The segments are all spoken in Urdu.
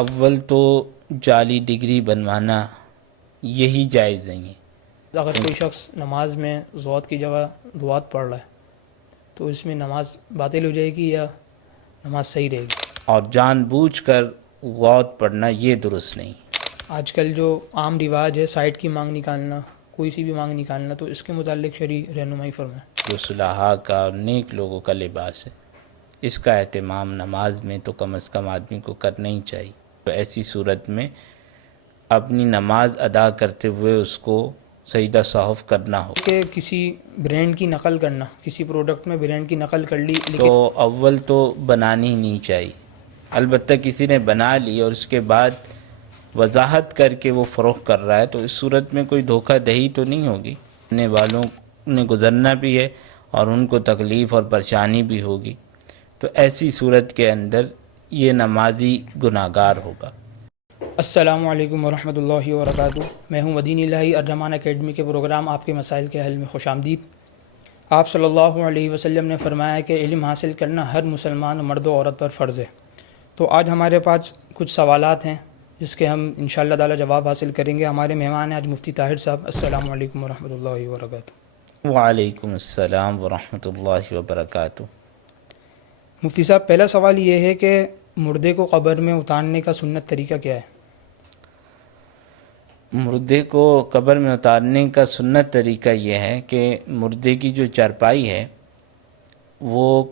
اول تو جعلی ڈگری بنوانا یہی جائز نہیں ہے. اگر کوئی شخص نماز میں ضوات کی جگہ دعات پڑھ رہا ہے تو اس میں نماز باطل ہو جائے گی یا نماز صحیح رہے گی؟ اور جان بوجھ کر غوط پڑھنا یہ درست نہیں. آج کل جو عام رواج ہے سائٹ کی مانگ نکالنا، کوئی سی بھی مانگ نکالنا، تو اس کے متعلق شرعی رہنمائی فرمائیں. جو صلحاء کا اور نیک لوگوں کا لباس ہے اس کا اہتمام نماز میں تو کم از کم آدمی کو کرنا ہی چاہیے. تو ایسی صورت میں اپنی نماز ادا کرتے ہوئے اس کو سجدہ صحف کرنا ہو. کہ کسی برانڈ کی نقل کرنا، کسی پروڈکٹ میں برانڈ کی نقل کر لی تو لیکن اول تو بنانی ہی نہیں چاہیے. البتہ کسی نے بنا لی اور اس کے بعد وضاحت کر کے وہ فروخت کر رہا ہے تو اس صورت میں کوئی دھوکہ دہی تو نہیں ہوگی. کرنے والوں نے گزرنا بھی ہے اور ان کو تکلیف اور پریشانی بھی ہوگی. تو ایسی صورت کے اندر یہ نمازی گناہگار ہوگا. السلام علیکم ورحمۃ اللہ وبرکاتہ. میں ہوں مدین الہی ارجمان اکیڈمی کے پروگرام آپ کے مسائل کے حل میں خوش آمدید. آپ صلی اللہ علیہ وسلم نے فرمایا کہ علم حاصل کرنا ہر مسلمان مرد و عورت پر فرض ہے. تو آج ہمارے پاس کچھ سوالات ہیں جس کے ہم انشاءاللہ تعالی جواب حاصل کریں گے. ہمارے مہمان ہیں آج مفتی طاہر صاحب. السلام علیکم ورحمۃ اللہ وبرکاتہ. وعلیکم السلام ورحمۃ اللہ وبرکاتہ. مفتی صاحب، پہلا سوال یہ ہے کہ مردے کو قبر میں اتارنے کا سنت طریقہ کیا ہے؟ مردے کو قبر میں اتارنے کا سنت طریقہ یہ ہے کہ مردے کی جو چارپائی ہے وہ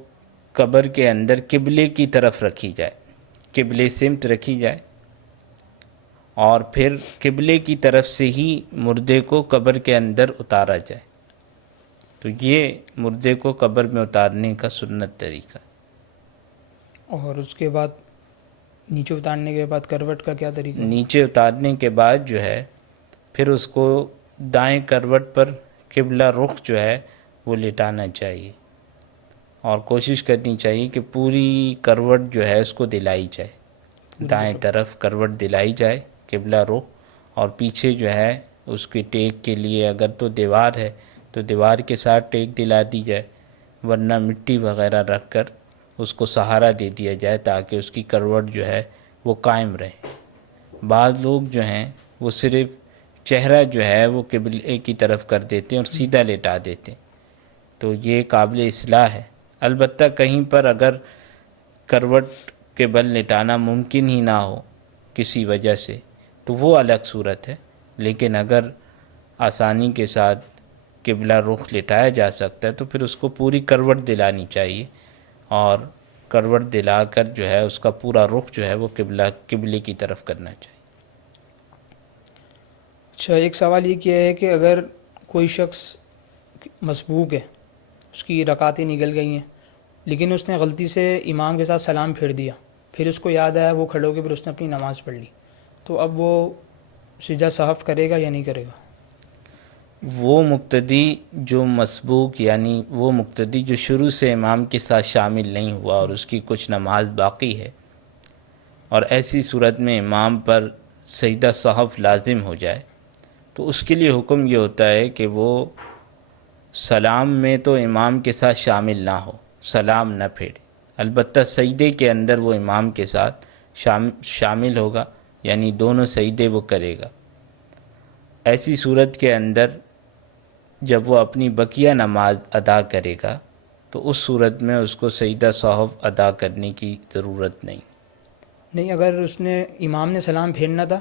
قبر کے اندر قبلے کی طرف رکھی جائے، قبلے سمت رکھی جائے اور پھر قبلے کی طرف سے ہی مردے کو قبر کے اندر اتارا جائے. تو یہ مردے کو قبر میں اتارنے کا سنت طریقہ. اور اس کے بعد نیچے اتارنے کے بعد کروٹ کا کیا طریقہ ہے؟ نیچے اتارنے کے بعد جو ہے پھر اس کو دائیں کروٹ پر قبلہ رخ جو ہے وہ لٹانا چاہیے اور کوشش کرنی چاہیے کہ پوری کروٹ جو ہے اس کو دلائی جائے. دائیں طرف کروٹ دلائی جائے قبلہ رخ، اور پیچھے جو ہے اس کی ٹیک کے لیے اگر تو دیوار ہے تو دیوار کے ساتھ ٹیک دلا دی جائے، ورنہ مٹی وغیرہ رکھ کر اس کو سہارا دے دیا جائے تاکہ اس کی کروٹ جو ہے وہ قائم رہے. بعض لوگ جو ہیں وہ صرف چہرہ جو ہے وہ قبلے کی طرف کر دیتے ہیں اور سیدھا لٹا دیتے ہیں، تو یہ قابل اصلاح ہے. البتہ کہیں پر اگر کروٹ کے بل لٹانا ممکن ہی نہ ہو کسی وجہ سے تو وہ الگ صورت ہے، لیکن اگر آسانی کے ساتھ قبلہ رخ لٹایا جا سکتا ہے تو پھر اس کو پوری کروٹ دلانی چاہیے اور کروٹ دلا کر جو ہے اس کا پورا رخ جو ہے وہ قبلے کی طرف کرنا چاہیے. اچھا، ایک سوال یہ کیا ہے کہ اگر کوئی شخص مسبوق ہے، اس کی رکعتیں نکل گئی ہیں لیکن اس نے غلطی سے امام کے ساتھ سلام پھیر دیا، پھر اس کو یاد آیا، وہ کھڑے ہو کے پھر اس نے اپنی نماز پڑھ لی، تو اب وہ سجدہ صحف کرے گا یا نہیں کرے گا؟ وہ مقتدی جو مسبوق یعنی وہ مقتدی جو شروع سے امام کے ساتھ شامل نہیں ہوا اور اس کی کچھ نماز باقی ہے اور ایسی صورت میں امام پر سجدہ صحف لازم ہو جائے تو اس کے لیے حکم یہ ہوتا ہے کہ وہ سلام میں تو امام کے ساتھ شامل نہ ہو، سلام نہ پھیرے، البتہ سجدے کے اندر وہ امام کے ساتھ شامل ہوگا، یعنی دونوں سجدے وہ کرے گا. ایسی صورت کے اندر جب وہ اپنی بقیہ نماز ادا کرے گا تو اس صورت میں اس کو سجدہ صحف ادا کرنے کی ضرورت نہیں. نہیں، اگر اس نے امام نے سلام پھیرنا تھا،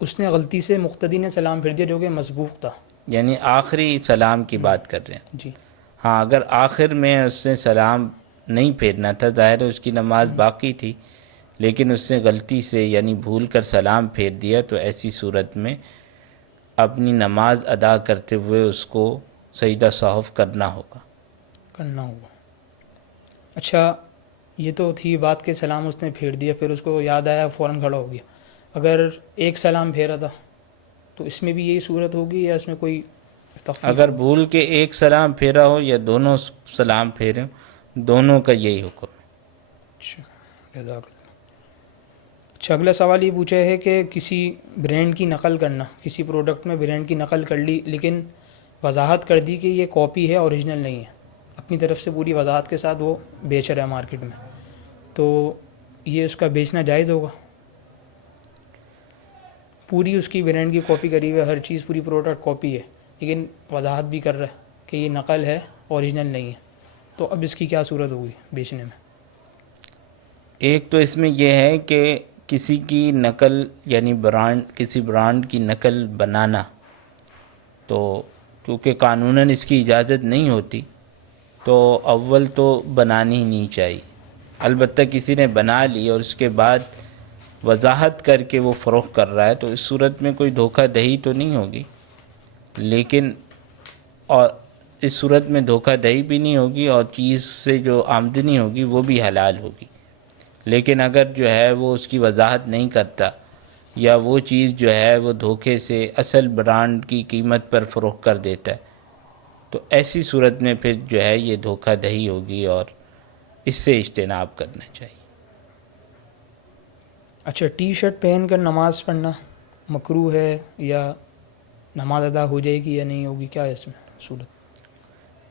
اس نے غلطی سے مقتدی نے سلام پھیر دیا جو کہ مسبوق تھا، یعنی آخری سلام کی بات کر رہے ہیں. جی ہاں، اگر آخر میں اس نے سلام نہیں پھیرنا تھا، ظاہر ہے اس کی نماز باقی تھی لیکن اس نے غلطی سے یعنی بھول کر سلام پھیر دیا، تو ایسی صورت میں اپنی نماز ادا کرتے ہوئے اس کو سجدہ صحف کرنا ہوگا. اچھا، یہ تو تھی بات کہ سلام اس نے پھیر دیا، پھر اس کو یاد آیا فوراً کھڑا ہو گیا. اگر ایک سلام پھیرا تھا تو اس میں بھی یہی صورت ہوگی یا اس میں کوئی تخفیف؟ اگر بھول کے ایک سلام پھیرا ہو یا دونوں سلام پھیرے ہوں، دونوں کا یہی حکم ہے. اچھا، جزاک اللہ. اچھا، اگلا سوال یہ پوچھا ہے کہ کسی برانڈ کی نقل کرنا، کسی پروڈکٹ میں برانڈ کی نقل کر لی لیکن وضاحت کر دی کہ یہ کاپی ہے، اوریجنل نہیں ہے، اپنی طرف سے پوری وضاحت کے ساتھ وہ بیچ رہا ہے مارکیٹ میں، تو یہ اس کا بیچنا جائز ہوگا؟ پوری اس کی برانڈ کی کاپی کری ہوئی ہے، ہر چیز پوری پروڈکٹ کاپی ہے، لیکن وضاحت بھی کر رہا ہے کہ یہ نقل ہے، اوریجنل نہیں ہے، تو اب اس کی کیا صورت ہوگی بیچنے میں؟ ایک تو اس میں یہ ہے کہ کسی کی نقل یعنی کسی برانڈ کی نقل بنانا، تو کیونکہ قانوناً اس کی اجازت نہیں ہوتی، تو اول تو بنانی ہی نہیں چاہیے۔ البتہ کسی نے بنا لی اور اس کے بعد وضاحت کر کے وہ فروخت کر رہا ہے تو اس صورت میں کوئی دھوکہ دہی تو نہیں ہوگی، لیکن اور اس صورت میں دھوکہ دہی بھی نہیں ہوگی اور چیز سے جو آمدنی ہوگی وہ بھی حلال ہوگی۔ لیکن اگر جو ہے وہ اس کی وضاحت نہیں کرتا یا وہ چیز جو ہے وہ دھوکے سے اصل برانڈ کی قیمت پر فروخت کر دیتا ہے، تو ایسی صورت میں پھر جو ہے یہ دھوکہ دہی ہوگی اور اس سے اجتناب کرنا چاہیے۔ اچھا، ٹی شرٹ پہن کر نماز پڑھنا مکروہ ہے یا نماز ادا ہو جائے گی یا نہیں ہوگی، کیا ہے اس میں صورت؟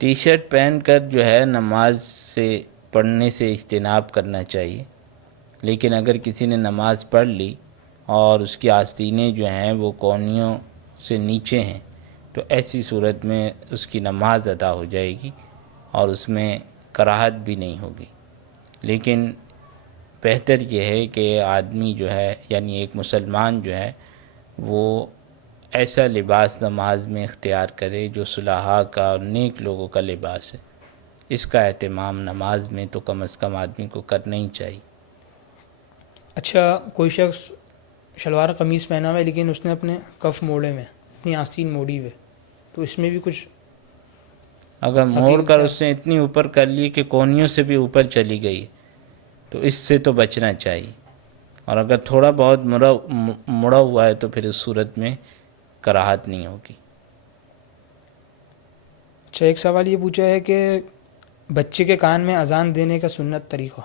ٹی شرٹ پہن کر جو ہے نماز سے پڑھنے سے اجتناب کرنا چاہیے، لیکن اگر کسی نے نماز پڑھ لی اور اس کی آستینیں جو ہیں وہ کونیوں سے نیچے ہیں تو ایسی صورت میں اس کی نماز ادا ہو جائے گی اور اس میں کراہت بھی نہیں ہوگی۔ لیکن بہتر یہ ہے کہ آدمی جو ہے یعنی ایک مسلمان جو ہے وہ ایسا لباس نماز میں اختیار کرے جو صلحاء کا اور نیک لوگوں کا لباس ہے۔ اس کا اہتمام نماز میں تو کم از کم آدمی کو کرنا ہی چاہیے۔ اچھا، کوئی شخص شلوار قمیص پہنا ہوا ہے لیکن اس نے اپنے کف موڑے میں اپنی آستین موڑی ہوئے، تو اس میں بھی کچھ اگر موڑ کر اس نے اتنی اوپر کر لی کہ کونیوں سے بھی اوپر چلی گئی تو اس سے تو بچنا چاہیے، اور اگر تھوڑا بہت مڑا ہوا ہے تو پھر اس صورت میں کراہت نہیں ہوگی۔ اچھا، ایک سوال یہ پوچھا ہے کہ بچے کے کان میں اذان دینے کا سنت طریقہ۔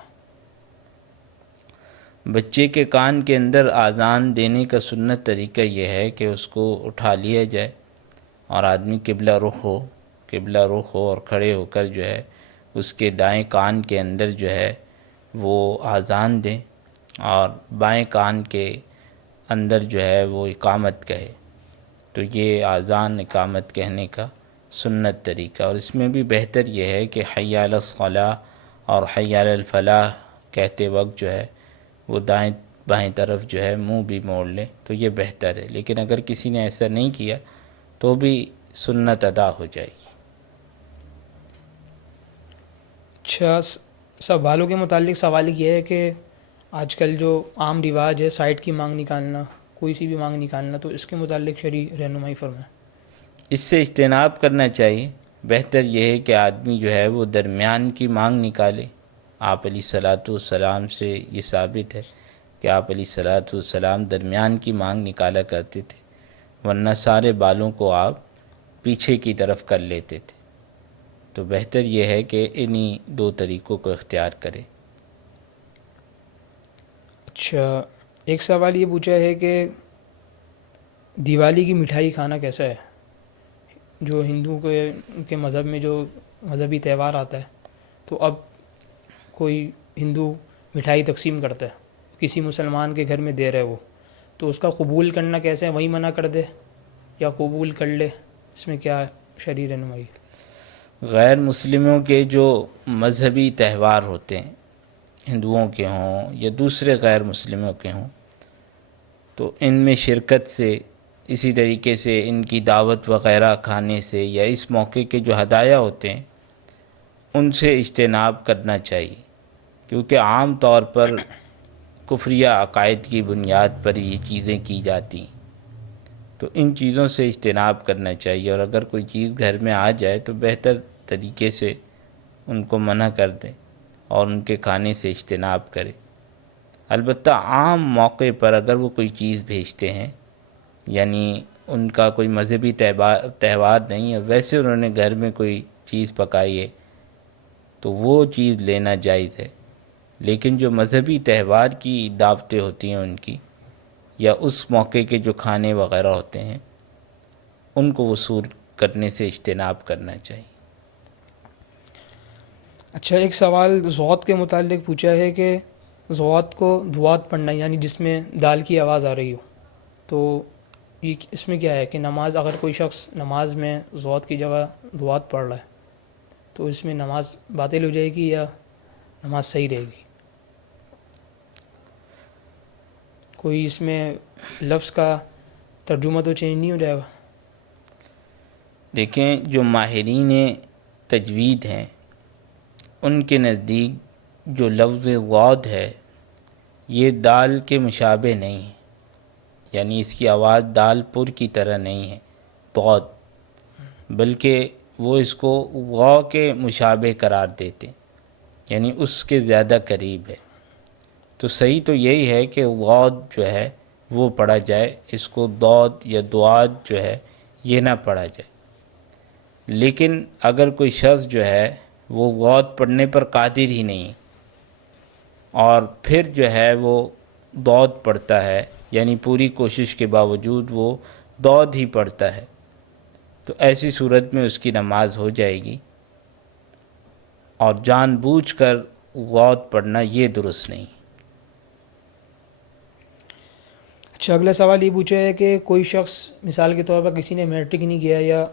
بچے کے کان کے اندر اذان دینے کا سنت طریقہ یہ ہے کہ اس کو اٹھا لیا جائے اور آدمی قبلہ رخ ہو اور کھڑے ہو کر جو ہے اس کے دائیں کان کے اندر جو ہے وہ اذان دیں اور بائیں کان کے اندر جو ہے وہ اقامت کہے، تو یہ اذان اقامت کہنے کا سنت طریقہ۔ اور اس میں بھی بہتر یہ ہے کہ حی علی الصلاۃ اور حی علی الفلاح کہتے وقت جو ہے وہ دائیں بائیں طرف جو ہے منہ بھی موڑ لے تو یہ بہتر ہے، لیکن اگر کسی نے ایسا نہیں کیا تو بھی سنت ادا ہو جائے گی۔ اچھا، سب بالوں کے متعلق سوال یہ ہے کہ آج کل جو عام رواج ہے سائٹ کی مانگ نکالنا، کوئی سی بھی مانگ نکالنا، تو اس کے متعلق شرعی رہنمائی فرمائیں۔ اس سے اجتناب کرنا چاہیے۔ بہتر یہ ہے کہ آدمی جو ہے وہ درمیان کی مانگ نکالے۔ آپ علیہ الصلاۃ والسلام سے یہ ثابت ہے کہ آپ علیہ الصلاۃ والسلام درمیان کی مانگ نکالا کرتے تھے، ورنہ سارے بالوں کو آپ پیچھے کی طرف کر لیتے تھے۔ تو بہتر یہ ہے کہ انہی دو طریقوں کو اختیار کرے۔ اچھا، ایک سوال یہ پوچھا ہے کہ دیوالی کی مٹھائی کھانا کیسا ہے؟ جو ہندو کے مذہب میں جو مذہبی تہوار آتا ہے تو اب کوئی ہندو مٹھائی تقسیم کرتا ہے، کسی مسلمان کے گھر میں دے رہا ہے وہ، تو اس کا قبول کرنا کیسے ہے؟ وہی منع کر دے یا قبول کر لے؟ اس میں کیا شرعی رہنمائی؟ غیر مسلموں کے جو مذہبی تہوار ہوتے ہیں، ہندوؤں کے ہوں یا دوسرے غیر مسلموں کے ہوں، تو ان میں شرکت سے، اسی طریقے سے ان کی دعوت وغیرہ کھانے سے یا اس موقع کے جو ہدایہ ہوتے ہیں ان سے اجتناب کرنا چاہیے، کیونکہ عام طور پر کفریہ عقائد کی بنیاد پر یہ چیزیں کی جاتی ہیں، تو ان چیزوں سے اجتناب کرنا چاہیے، اور اگر کوئی چیز گھر میں آ جائے تو بہتر طریقے سے ان کو منع کر دیں اور ان کے کھانے سے اجتناب کرے۔ البتہ عام موقع پر اگر وہ کوئی چیز بھیجتے ہیں، یعنی ان کا کوئی مذہبی تہوار نہیں ہے، ویسے انہوں نے گھر میں کوئی چیز پکائی ہے تو وہ چیز لینا جائز ہے، لیکن جو مذہبی تہوار کی دعوتیں ہوتی ہیں ان کی، یا اس موقع کے جو کھانے وغیرہ ہوتے ہیں ان کو وصول کرنے سے اجتناب کرنا چاہیے۔ اچھا، ایک سوال ذوات کے متعلق پوچھا ہے کہ ذوات کو دعات پڑھنا، یعنی جس میں دال کی آواز آ رہی ہو، تو یہ اس میں کیا ہے کہ نماز، اگر کوئی شخص نماز میں ضاد کی جگہ ضاد پڑھ رہا ہے تو اس میں نماز باطل ہو جائے گی یا نماز صحیح رہے گی؟ کوئی اس میں لفظ کا ترجمہ تو چینج نہیں ہو جائے گا؟ دیکھیں، جو ماہرین تجوید ہیں ان کے نزدیک جو لفظ ضاد ہے یہ دال کے مشابہ نہیں ہے، یعنی اس کی آواز دال پر کی طرح نہیں ہے ضاد، بلکہ وہ اس کو غا کے مشابہ قرار دیتے، یعنی اس کے زیادہ قریب ہے۔ تو صحیح تو یہی ہے کہ ضاد جو ہے وہ پڑھا جائے، اس کو ضاد یا دعاد جو ہے یہ نہ پڑھا جائے۔ لیکن اگر کوئی شخص جو ہے وہ ضاد پڑھنے پر قادر ہی نہیں اور پھر جو ہے وہ ضاد پڑھتا ہے، یعنی پوری کوشش کے باوجود وہ ضاد ہی پڑھتا ہے، تو ایسی صورت میں اس کی نماز ہو جائے گی، اور جان بوجھ کر ضاد پڑھنا یہ درست نہیں۔ اچھا، اگلا سوال یہ پوچھا ہے کہ کوئی شخص مثال کے طور پر کسی نے میٹرک نہیں کیا یا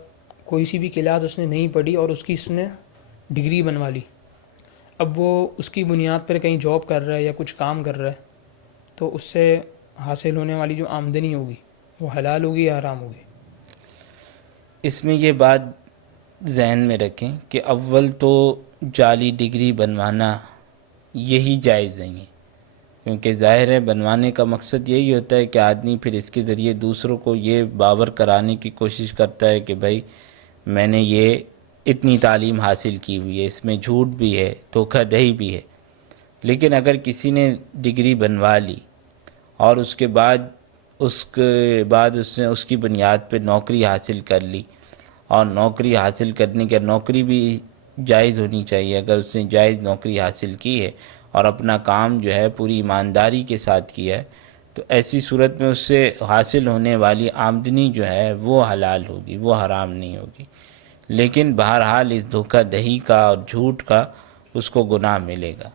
کوئی سی بھی کلاس اس نے نہیں پڑھی اور اس کی اس نے ڈگری بنوا لی، اب وہ اس کی بنیاد پر کہیں جاب کر رہا ہے یا کچھ کام کر رہا ہے، تو اس سے حاصل ہونے والی جو آمدنی ہوگی وہ حلال ہوگی یا حرام ہوگی؟ اس میں یہ بات ذہن میں رکھیں کہ اول تو جعلی ڈگری بنوانا یہی جائز نہیں ہے، کیونکہ ظاہر ہے بنوانے کا مقصد یہی ہوتا ہے کہ آدمی پھر اس کے ذریعے دوسروں کو یہ باور کرانے کی کوشش کرتا ہے کہ بھائی میں نے یہ اتنی تعلیم حاصل کی ہوئی ہے، اس میں جھوٹ بھی ہے، دھوکہ دہی بھی ہے۔ لیکن اگر کسی نے ڈگری بنوا لی اور اس کے بعد اس نے اس کی بنیاد پہ نوکری حاصل کر لی، اور نوکری حاصل کرنے کے نوکری بھی جائز ہونی چاہیے، اگر اس نے جائز نوکری حاصل کی ہے اور اپنا کام جو ہے پوری ایمانداری کے ساتھ کیا ہے، تو ایسی صورت میں اس سے حاصل ہونے والی آمدنی جو ہے وہ حلال ہوگی، وہ حرام نہیں ہوگی۔ لیکن بہرحال اس دھوکہ دہی کا اور جھوٹ کا اس کو گناہ ملے گا،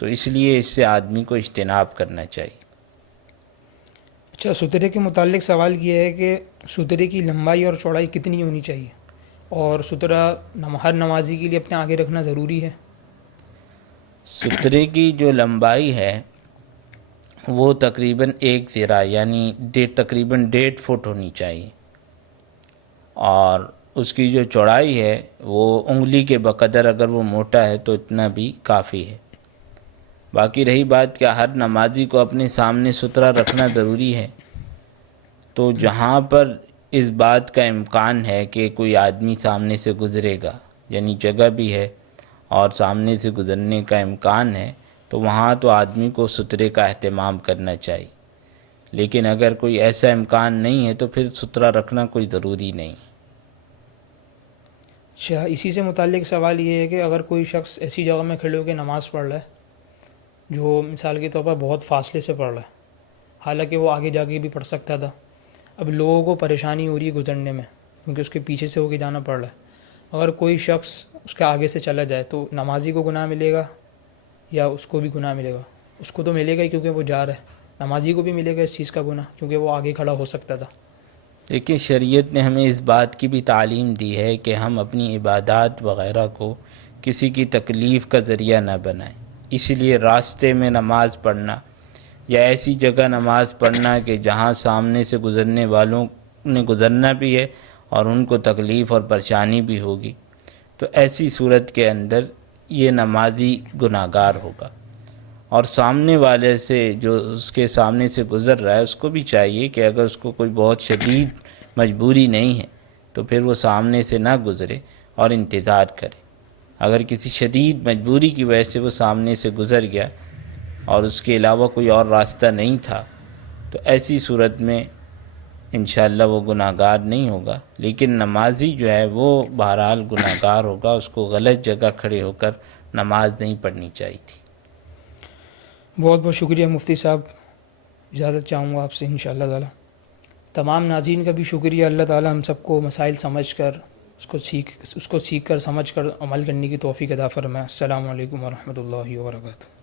تو اس لیے اس سے آدمی کو اجتناب کرنا چاہیے۔ اچھا، سترے کے متعلق سوال یہ ہے کہ سترے کی لمبائی اور چوڑائی کتنی ہونی چاہیے، اور سترہ ہر نمازی کے لیے اپنے آگے رکھنا ضروری ہے؟ سترے کی جو لمبائی ہے وہ تقریباً 1 ذراع یعنی تقریباً 1.5 فٹ ہونی چاہیے، اور اس کی جو چوڑائی ہے وہ انگلی کے بقدر، اگر وہ موٹا ہے تو اتنا بھی کافی ہے۔ باقی رہی بات کہ ہر نمازی کو اپنے سامنے سترہ رکھنا ضروری ہے، تو جہاں پر اس بات کا امکان ہے کہ کوئی آدمی سامنے سے گزرے گا، یعنی جگہ بھی ہے اور سامنے سے گزرنے کا امکان ہے، تو وہاں تو آدمی کو سترے کا اہتمام کرنا چاہیے۔ لیکن اگر کوئی ایسا امکان نہیں ہے تو پھر سترہ رکھنا کوئی ضروری نہیں۔ اچھا، اسی سے متعلق سوال یہ ہے کہ اگر کوئی شخص ایسی جگہ میں کھڑے ہو کے نماز پڑھ رہا ہے جو مثال کے طور پر بہت فاصلے سے پڑھ رہا ہے، حالانکہ وہ آگے جا کے بھی پڑھ سکتا تھا، اب لوگوں کو پریشانی ہو رہی ہے گزرنے میں کیونکہ اس کے پیچھے سے ہو کے جانا پڑ رہا ہے، اگر کوئی شخص اس کے آگے سے چلا جائے تو نمازی کو گناہ ملے گا یا اس کو بھی گناہ ملے گا؟ اس کو تو ملے گا ہی کیونکہ وہ جا رہا ہے، نمازی کو بھی ملے گا اس چیز کا گناہ کیونکہ وہ آگے کھڑا ہو سکتا تھا۔ دیکھیں، شریعت نے ہمیں اس بات کی بھی تعلیم دی ہے کہ ہم اپنی عبادات وغیرہ کو کسی کی تکلیف کا ذریعہ نہ بنائیں، اسی لیے راستے میں نماز پڑھنا یا ایسی جگہ نماز پڑھنا کہ جہاں سامنے سے گزرنے والوں نے گزرنا بھی ہے اور ان کو تکلیف اور پریشانی بھی ہوگی، تو ایسی صورت کے اندر یہ نمازی گناہ گار ہوگا، اور سامنے والے سے جو اس کے سامنے سے گزر رہا ہے اس کو بھی چاہیے کہ اگر اس کو کوئی بہت شدید مجبوری نہیں ہے تو پھر وہ سامنے سے نہ گزرے اور انتظار کرے۔ اگر کسی شدید مجبوری کی وجہ سے وہ سامنے سے گزر گیا اور اس کے علاوہ کوئی اور راستہ نہیں تھا تو ایسی صورت میں انشاءاللہ وہ گناہ گار نہیں ہوگا، لیکن نمازی جو ہے وہ بہرحال گناہ گار ہوگا، اس کو غلط جگہ کھڑے ہو کر نماز نہیں پڑھنی چاہیے تھی۔ بہت بہت شکریہ مفتی صاحب، اجازت چاہوں گا آپ سے انشاءاللہ تعالی۔ تمام ناظرین کا بھی شکریہ، اللہ تعالی ہم سب کو مسائل سمجھ کر اس کو سیکھ کر سمجھ کر عمل کرنے کی توفیق عطا فرمائے۔ السلام علیکم ورحمۃ اللہ وبرکاتہ۔